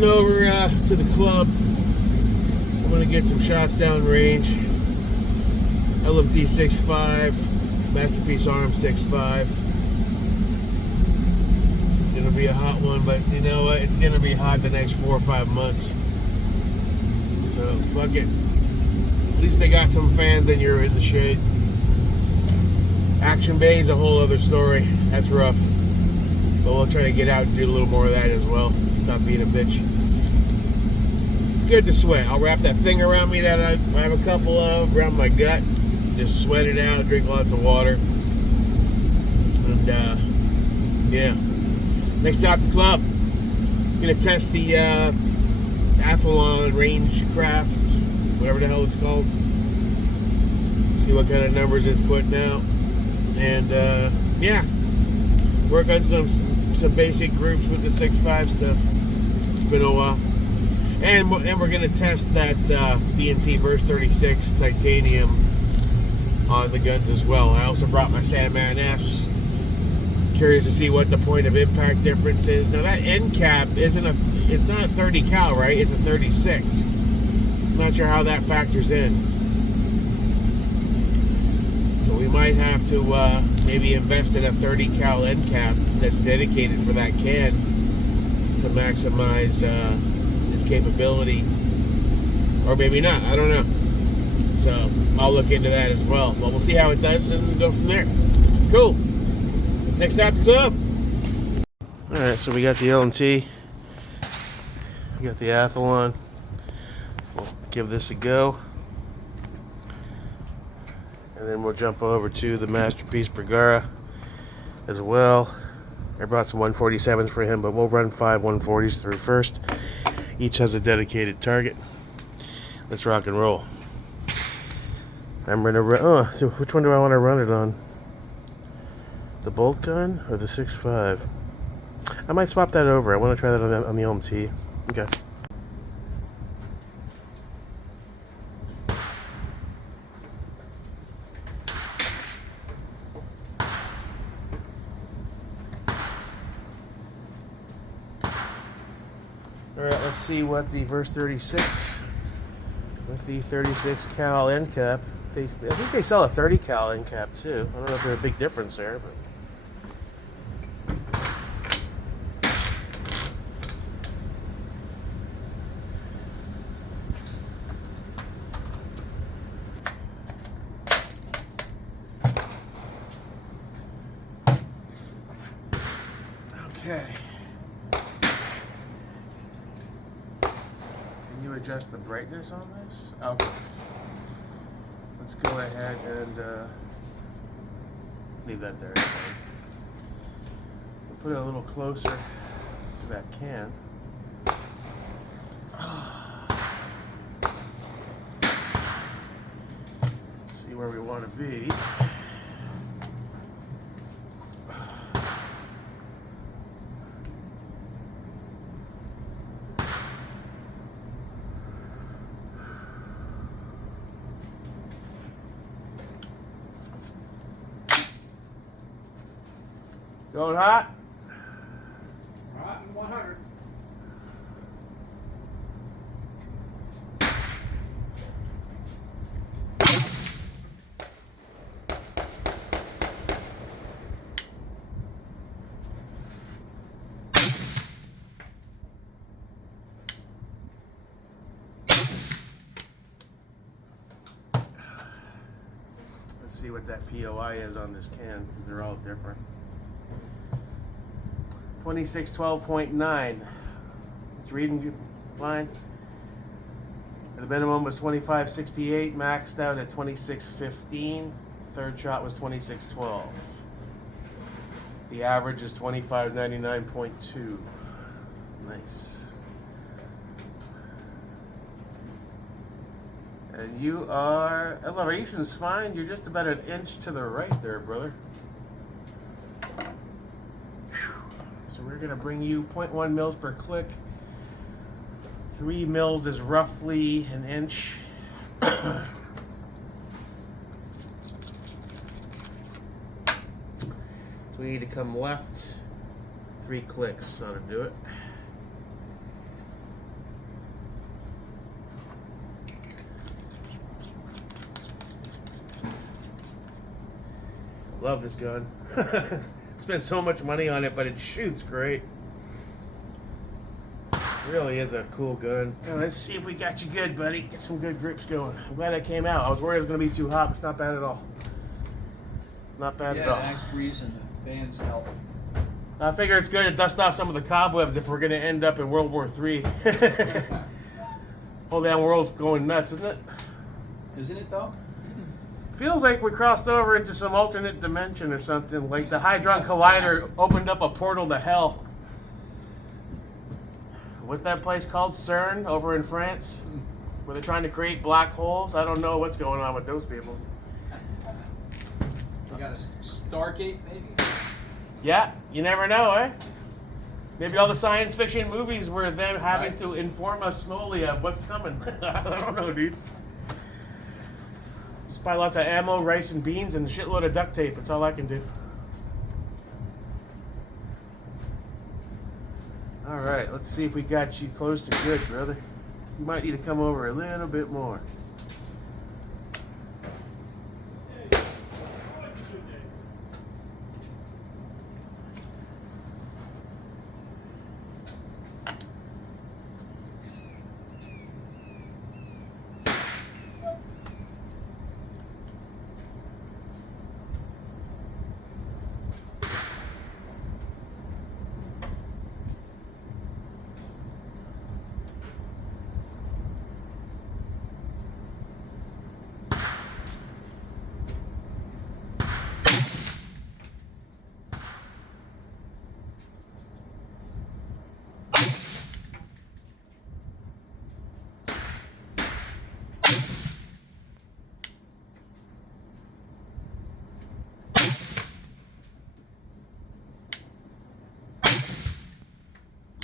heading over to the club. I'm gonna get some shots down range. LMT 6.5, Masterpiece Arm 6.5. It's gonna be a hot one, but you know what? It's gonna be hot the next 4 or 5 months. So fuck it. At least they got some fans and you're in the shade. Action Bay is a whole other story. That's rough. But we'll try to get out and do a little more of that as well. Stop being a bitch. It's good to sweat. I'll wrap that thing around me that I have a couple of around my gut. Just sweat it out, drink lots of water. And yeah. Next stop, the club. I'm gonna test the Athlon Rangecraft, whatever the hell it's called. See what kind of numbers it's putting out. And yeah. Work on some basic groups with the 6.5 stuff. It's been a while. And we're going to test that B&T Vers36 titanium on the guns as well. I also brought my Sandman S. Curious to see what the point of impact difference is. Now that end cap it's not a 30 cal, right? It's a 36. I'm not sure how that factors in. So we might have to maybe invest in a 30 cal end cap that's dedicated for that can to maximize its capability, or maybe not. I don't know. So I'll look into that as well. But we'll see how it does and go from there. Cool. Next stop, the club. All right, so we got the LMT, we got the Athlon. We'll give this a go. And then we'll jump over to the Masterpiece Bergara as well. I brought some 147s for him, but we'll run 5 140s through first. Each has a dedicated target. Let's rock and roll. I'm gonna run. So which one do I want to run it on? The bolt gun or the 6.5? I might swap that over. I want to try that on the LMT. Okay. Alright, let's see what the Vers36 with the 36 cal end cap. I think they sell a 30 cal end cap too. I don't know if there's a big difference there, but okay. Adjust the brightness on this? Okay. Let's go ahead and leave that there. We'll put it a little closer to that can. See where we want to be. Going hot? Hot and 100. Let's see what that POI is on this can, because they're all different. 2612.9. It's reading fine. The minimum was 2568, maxed out at 2615. Third shot was 2612. The average is 2599.2. Nice. And you are, elevation's fine. You're just about an inch to the right there, brother. So we're going to bring you 0.1 mils per click. 3 mils is roughly an inch. So we need to come left 3 clicks. Ought to do it. Love this gun. Spent so much money on it, but it shoots great. Really is a cool gun. Now, let's see if we got you good, buddy. Get some good grips going. I'm glad I came out. I was worried it was going to be too hot, but it's not bad at all. Not bad at all. Yeah, nice breeze and the fans help. I figure it's good to dust off some of the cobwebs if we're going to end up in World War III. Whole damn world's going nuts, isn't it? Isn't it though? Feels like we crossed over into some alternate dimension or something. Like the Hadron Collider opened up a portal to hell. What's that place called? CERN over in France? Where they're trying to create black holes? I don't know what's going on with those people. You got a Stargate maybe? Yeah, you never know, eh? Maybe all the science fiction movies were them having to inform us slowly of what's coming. I don't know, dude. Just buy lots of ammo, rice and beans, and a shitload of duct tape. That's all I can do. All right, let's see if we got you close to good, brother. You might need to come over a little bit more.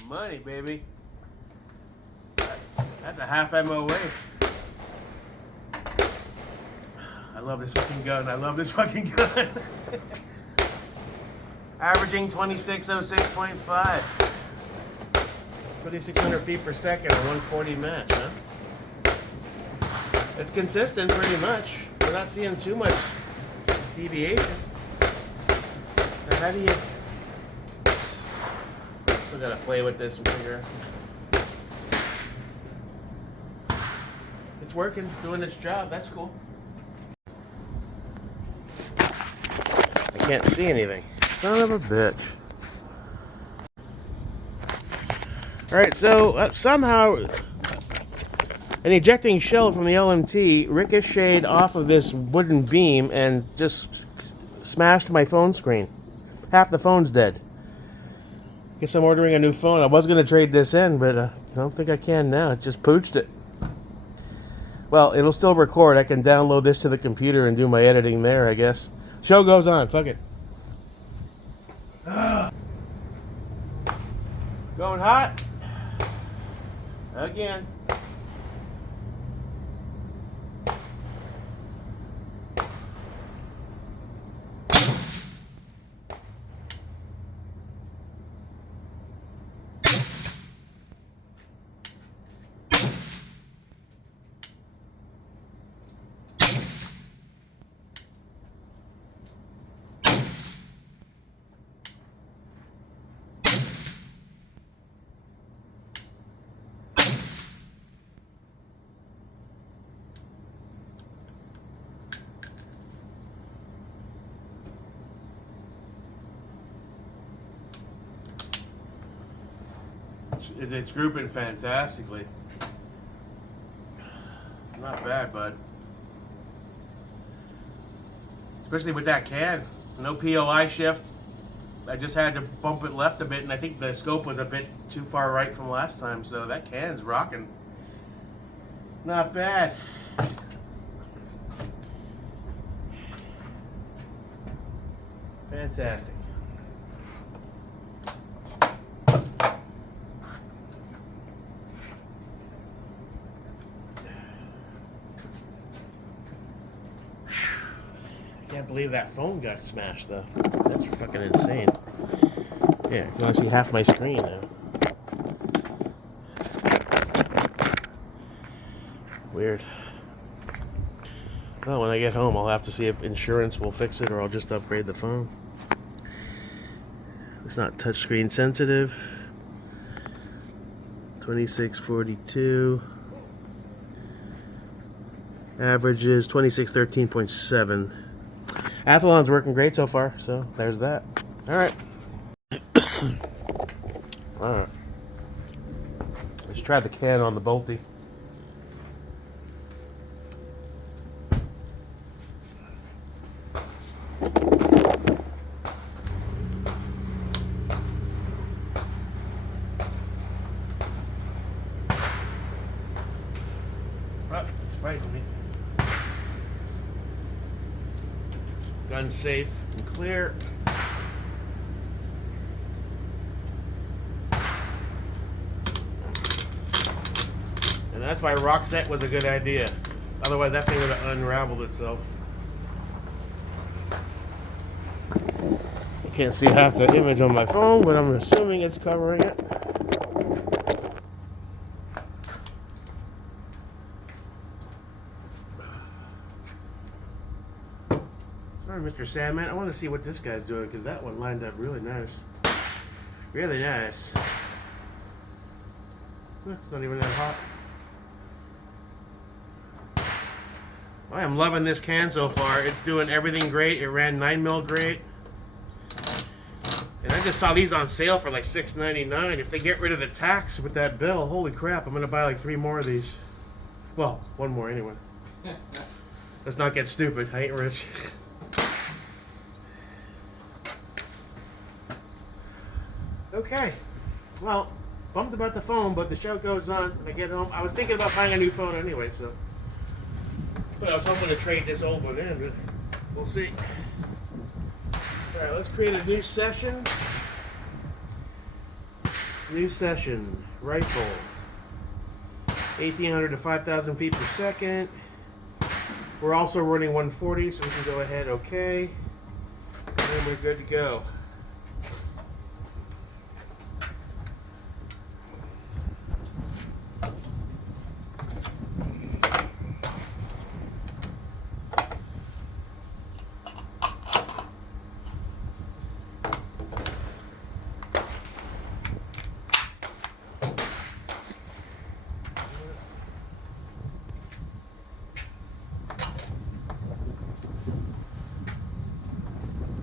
Money, baby. That's a half MOA. I love this fucking gun. I love this fucking gun. Averaging 2606.5. 2,600 feet per second, a 140 match, huh? It's consistent pretty much. We're not seeing too much deviation. Now, how do you... Still gotta play with this and figure out. It's working, doing its job. That's cool. I can't see anything. Son of a bitch. Alright, so somehow an ejecting shell from the LMT ricocheted off of this wooden beam and just smashed my phone screen. Half the phone's dead. Guess I'm ordering a new phone. I was going to trade this in, but I don't think I can now. It just pooched it. Well, it'll still record. I can download this to the computer and do my editing there, I guess. Show goes on. Fuck it. Going hot. Again. It's grouping fantastically. Not bad, bud. Especially with that can. No POI shift. I just had to bump it left a bit, and I think the scope was a bit too far right from last time, so that can's rocking. Not bad. Fantastic. I can't believe that phone got smashed, though. That's fucking insane. Yeah, you want to see half my screen now. Weird. Well, when I get home, I'll have to see if insurance will fix it or I'll just upgrade the phone. It's not touchscreen sensitive. 2642. Average is 2613.7. Athlon's working great so far, so there's that. Alright. Alright. Let's try the can on the Bolty. It's fighting me. Gun safe and clear. And that's why rock set was a good idea. Otherwise that thing would have unraveled itself. I can't see half the image on my phone, but I'm assuming it's covering it. Sorry, Mr. Sandman. I want to see what this guy's doing because that one lined up really nice. Really nice. It's not even that hot. I am loving this can so far. It's doing everything great. It ran 9mm great. And I just saw these on sale for like $6.99. If they get rid of the tax with that bill, holy crap, I'm going to buy like 3 more of these. Well, 1 more anyway. Let's not get stupid. I ain't rich. Okay. Well, bummed about the phone, but the show goes on when I get home. I was thinking about buying a new phone anyway, so. But I was hoping to trade this old one in, but we'll see. Alright, let's create a new session. New session. Rifle. 1,800 to 5,000 feet per second. We're also running 140, so we can go ahead, okay. And we're good to go.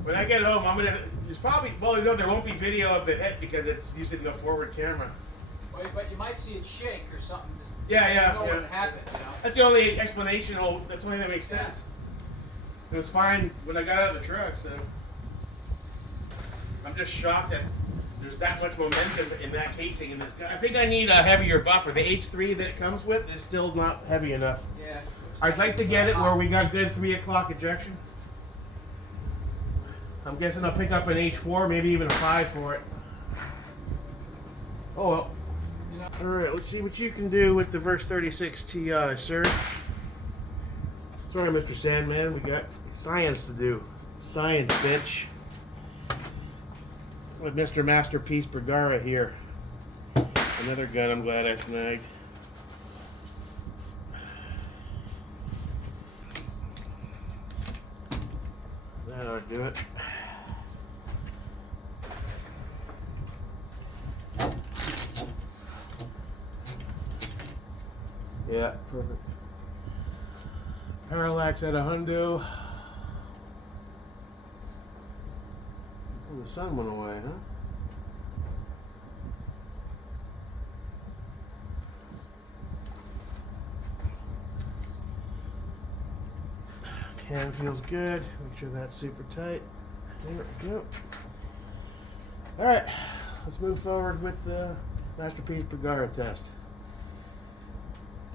When I get home, I'm gonna. There's probably, well, you know, there won't be video of the hit because it's using the forward camera. Well, but you might see it shake or something. Just Yeah. what happened, you know? That's the only explanation. That's the only thing that makes sense. It was fine when I got out of the truck, so I'm just shocked that there's that much momentum in that casing in this gun. I think I need a heavier buffer. The H3 that it comes with is still not heavy enough. Yeah. I'd like to get it where we got good 3 o'clock ejection. I'm guessing I'll pick up an H4, maybe even a 5 for it. Oh well. You know, Alright, let's see what you can do with the Vers36 Ti, sir. Sorry, Mr. Sandman, we got science to do. Science, bitch. With Mr. Masterpiece Bergara here. Another gun I'm glad I snagged. That ought to do it. Yeah, perfect. Parallax at 100. Oh, the sun went away, huh? Can feels good. Make sure that's super tight. There we go. Alright, let's move forward with the Masterpiece Bergara test.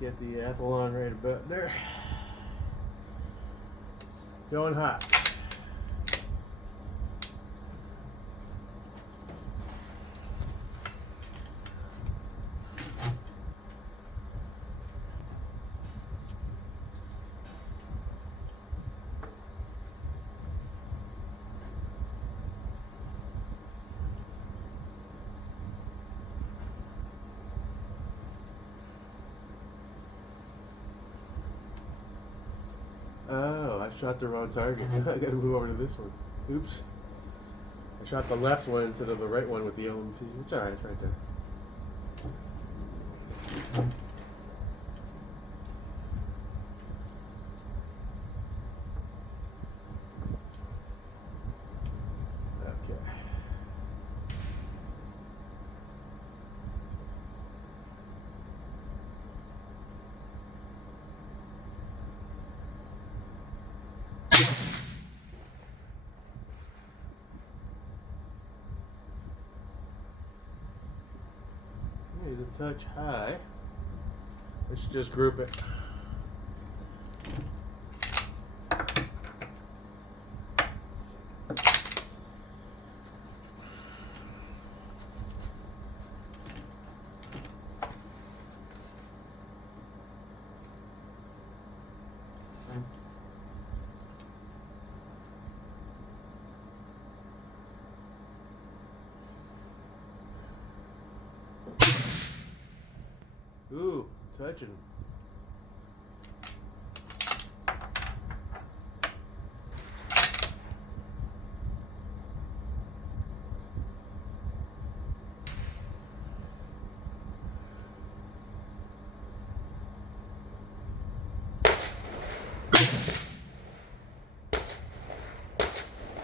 Get the Athlon right about there. Going hot. I shot the wrong target. I gotta move over to this one. Oops. I shot the left one instead of the right one with the OMT. It's alright, it's right there. Okay. Need a touch high. Let's just group it. Ooh, touching.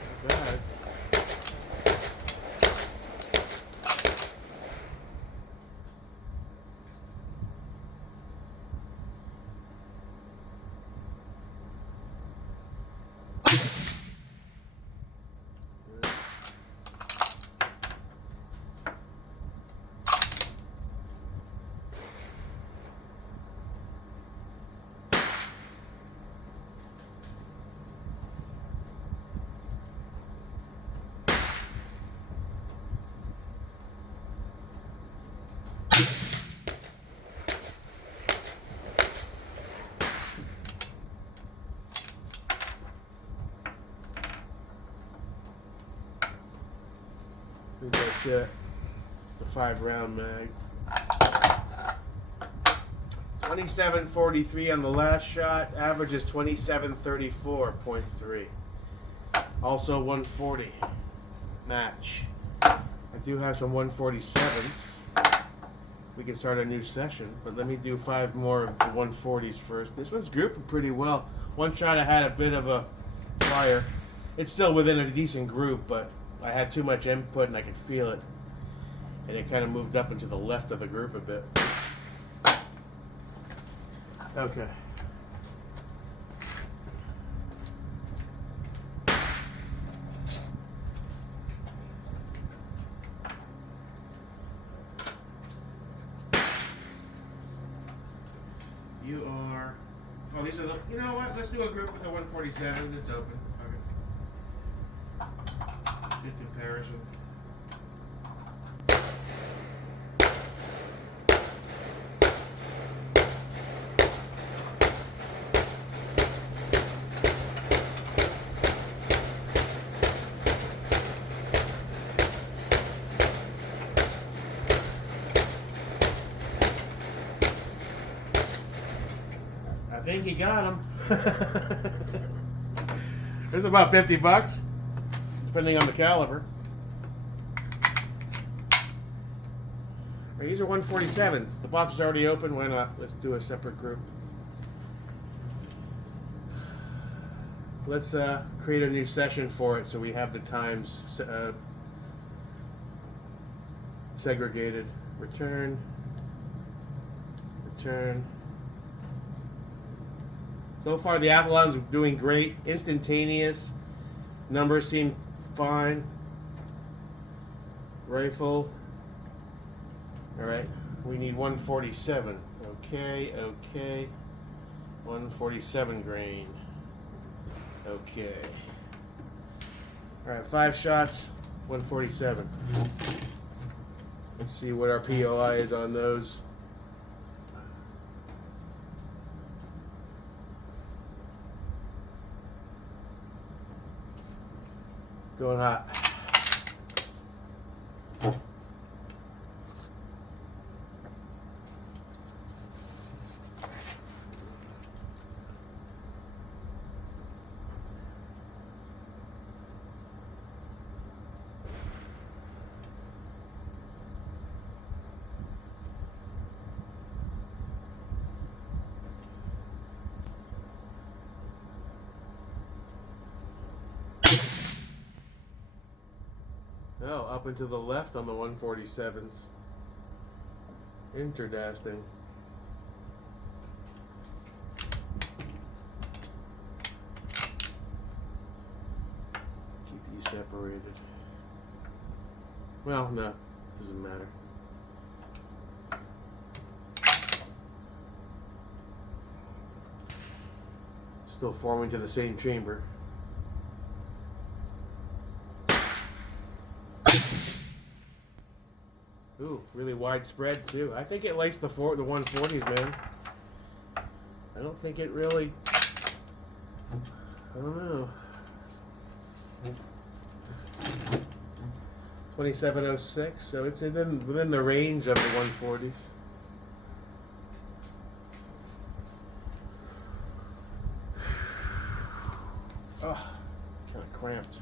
Not bad. I think that's it. It's a 5-round mag. 27.43 on the last shot. Average is 27.34.3. Also 140 match. I do have some 147s. We can start a new session, but let me do 5 more of the 140s first. This one's grouping pretty well. One shot I had a bit of a flyer. It's still within a decent group, but I had too much input and I could feel it. And it kind of moved up into the left of the group a bit. Okay. You are... Oh, these are the... You know what? Let's do a group with the 147s. It's open. Okay. Good comparison. I think you got him. There's about $50, depending on the caliber. Right, these are 147s. The box is already open. Why not? Let's do a separate group. Let's create a new session for it so we have the times segregated. Return. Return. So far, the Athlon's doing great. Instantaneous. Numbers seem fine. Rifle. Alright. We need 147. Okay, okay. 147 grain. Okay. Alright, 5 shots. 147. Let's see what our POI is on those. Going hot. Oh, up and to the left on the 147s. Interdasting. Keep you separated. Well, no, doesn't matter. Still forming to the same chamber. Ooh, really widespread too. I think it likes the 140s, man. I don't think it really. I don't know. 2706, so it's within the range of the 140s. Oh, kind of cramped.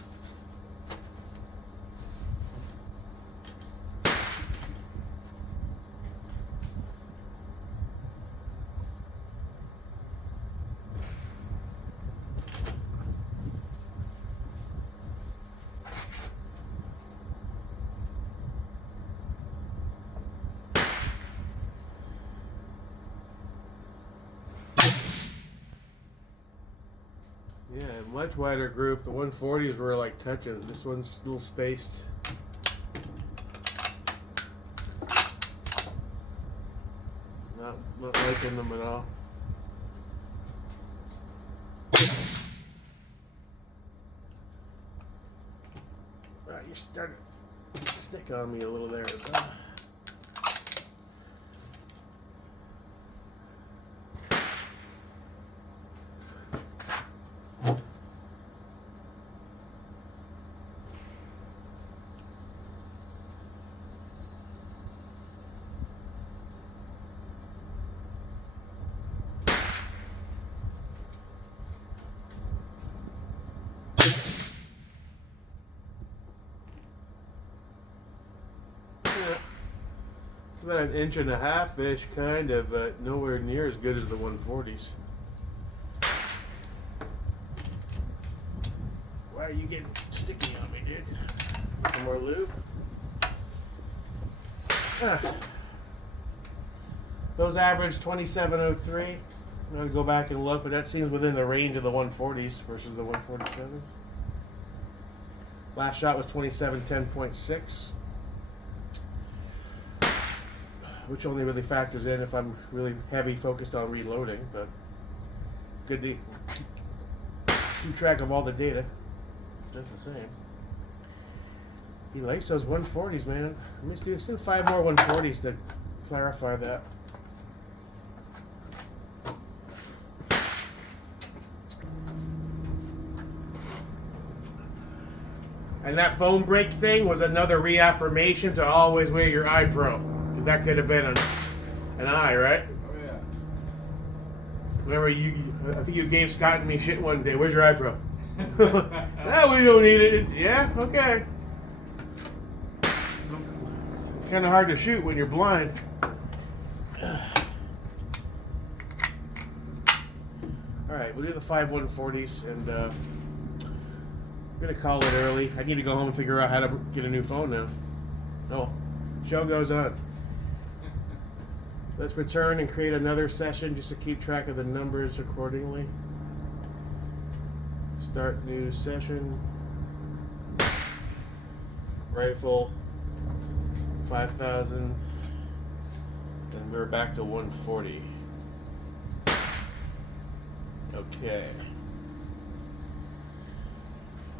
Yeah, much wider group. The 140s were like touching. This one's a little spaced. Not liking them at all. You're starting to stick on me a little there. It's about an inch and a half-ish, kind of, but nowhere near as good as the 140s. Why are you getting sticky on me, dude? Want some more lube? Those average 2703. I'm going to go back and look, but that seems within the range of the 140s versus the 147s. Last shot was 2710.6. Which only really factors in if I'm really heavy focused on reloading, but good to keep track of all the data. Just the same. He likes those 140s, man. Let's do 5 more 140s to clarify that. And that foam break thing was another reaffirmation to always wear your eye pro. Because that could have been an eye, right? Oh, yeah. Remember, I think you gave Scott and me shit one day. Where's your eye pro? No, we don't need it. Yeah? Okay. It's kind of hard to shoot when you're blind. Alright, we'll do the 5 140s, and I'm going to call it early. I need to go home and figure out how to get a new phone now. Oh, show goes on. Let's return and create another session just to keep track of the numbers accordingly. Start new session. Rifle 5,000, and we're back to 140. Okay.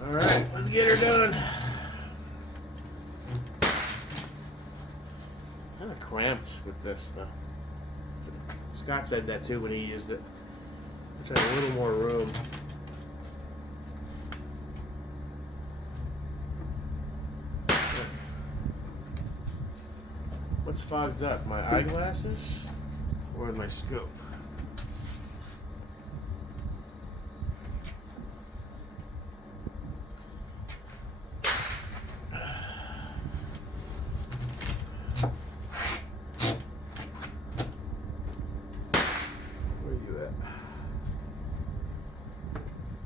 All right, let's get her done. Kind of cramped with this though. Scott said that too when he used it. Wish I had a little more room. What's fogged up? My eyeglasses or my scope?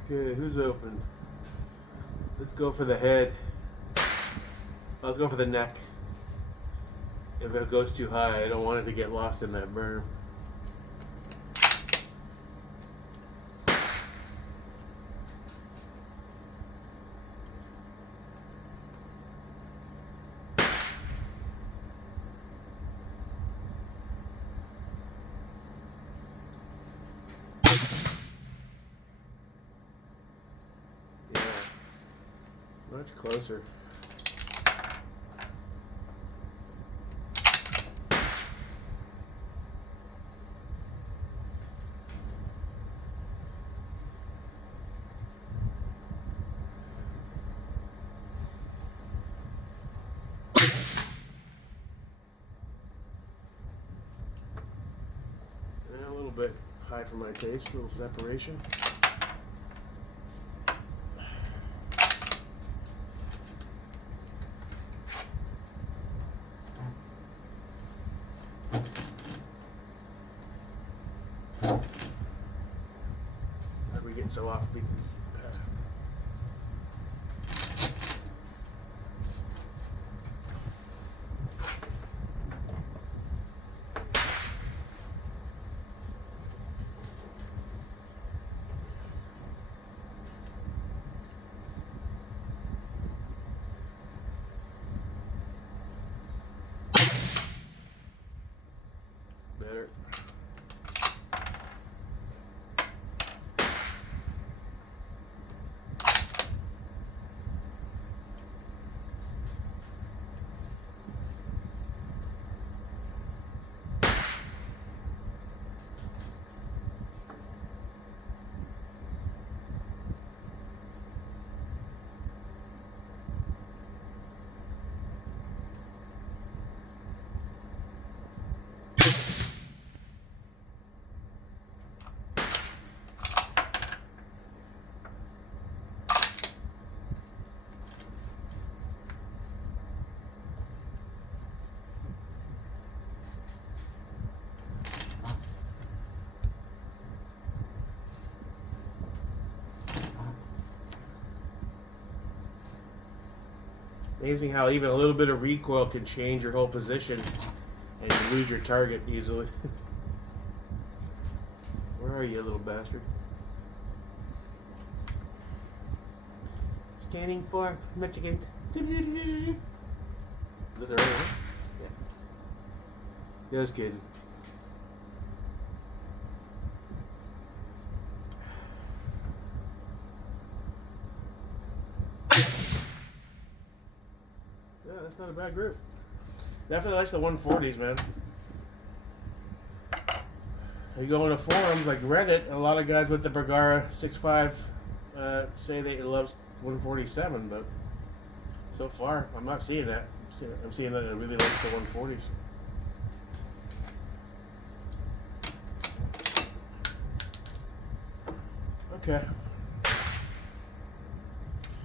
Okay, who's open? Let's go for the head. Let's go for the neck. If it goes too high, I don't want it to get lost in that berm. Yeah, much closer. A little bit high for my taste, a little separation. How'd we get so off beat path? Better. Amazing how even a little bit of recoil can change your whole position and you lose your target easily. Where are you, little bastard? Standing for Mexicans. Is that the right one? Yeah. Just kidding. Yeah, that's not a bad group. Definitely likes the 140s, man. You go into forums like Reddit, a lot of guys with the Bergara 6.5 say they loves 147, but so far I'm not seeing that. I'm seeing that it really likes the 140s. Okay.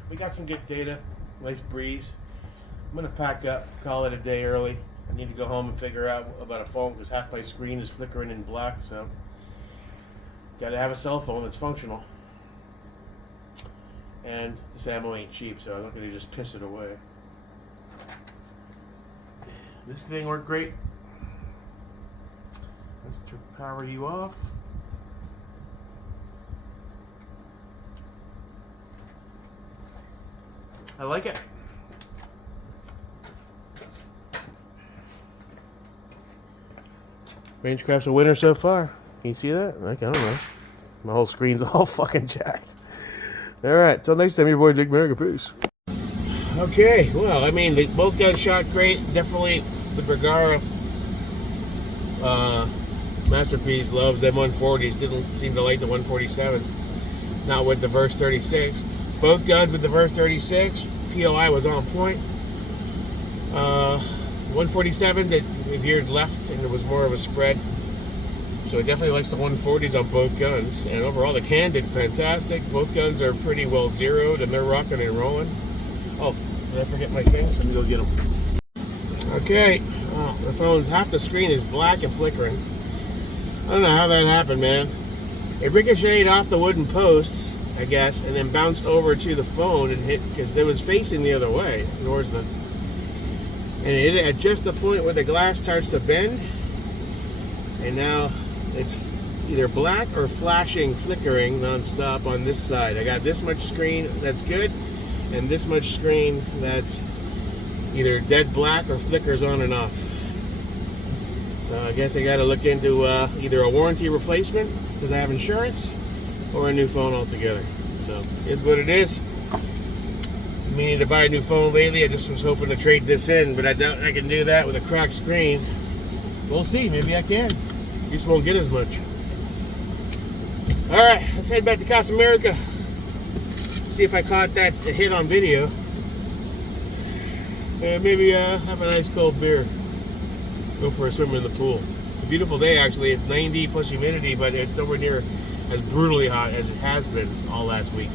We got some good data. Nice breeze. I'm going to pack up, call it a day early. I need to go home and figure out about a phone because half my screen is flickering in black, so got to have a cell phone that's functional. And this ammo ain't cheap, so I'm not going to just piss it away. This thing worked great. Let's power you off. I like it. Rangecraft's a winner so far. Can you see that? I don't know. My whole screen's all fucking jacked. Alright, till next time, your boy Jake America. Peace. Okay, well, I mean, they both got shot great. Definitely the Bergara masterpiece loves them 140s. Didn't seem to like the 147s. Not with the Vers 36. Both guns with the Vers 36. POI was on point. 147s, it veered left and it was more of a spread. So it definitely likes the 140s on both guns. And overall, the can did fantastic. Both guns are pretty well zeroed and they're rocking and rolling. Oh, did I forget my things? Let me go get them. Okay, oh, the phone's half the screen is black and flickering. I don't know how that happened, man. It ricocheted off the wooden post, I guess, and then bounced over to the phone and hit, because it was facing the other way, towards the And it at just the point where the glass starts to bend, and now it's either black or flashing, flickering non-stop on this side. I got this much screen that's good, and this much screen that's either dead black or flickers on and off. So I guess I got to look into either a warranty replacement because I have insurance, or a new phone altogether. So it's what it is. Meaning to buy a new phone lately. I just was hoping to trade this in, but I doubt I can do that with a cracked screen. We'll see. Maybe I can. Just won't get as much. All right, let's head back to Casa America. See if I caught that hit on video. And maybe have a nice cold beer. Go for a swim in the pool. It's a beautiful day, actually. It's 90 plus humidity, but it's nowhere near as brutally hot as it has been all last week.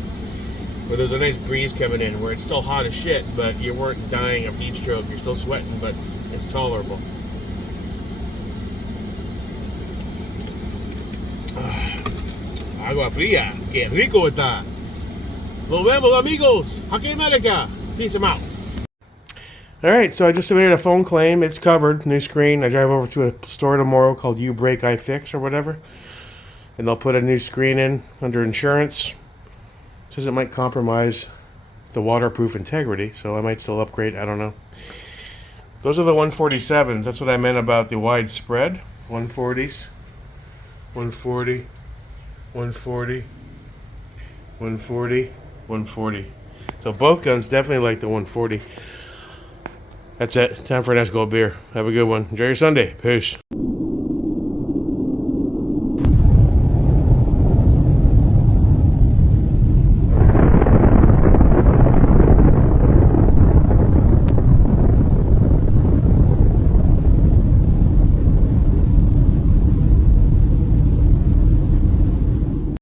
Where there's a nice breeze coming in, where it's still hot as shit, but you weren't dying of heat stroke. You're still sweating, but it's tolerable. Agua fría, que rico está. Nos vemos, amigos. Aquí America. Peace out. All right, so I just submitted a phone claim. It's covered, new screen. I drive over to a store tomorrow called You Break I Fix or whatever, and they'll put a new screen in under insurance. Says it might compromise the waterproof integrity, so I might still upgrade. I don't know. Those are the 147s. That's what I meant about the wide spread. 140s, 140, 140, 140, 140. So both guns definitely like the 140. That's it. Time for a nice cold beer. Have a good one. Enjoy your Sunday. Peace.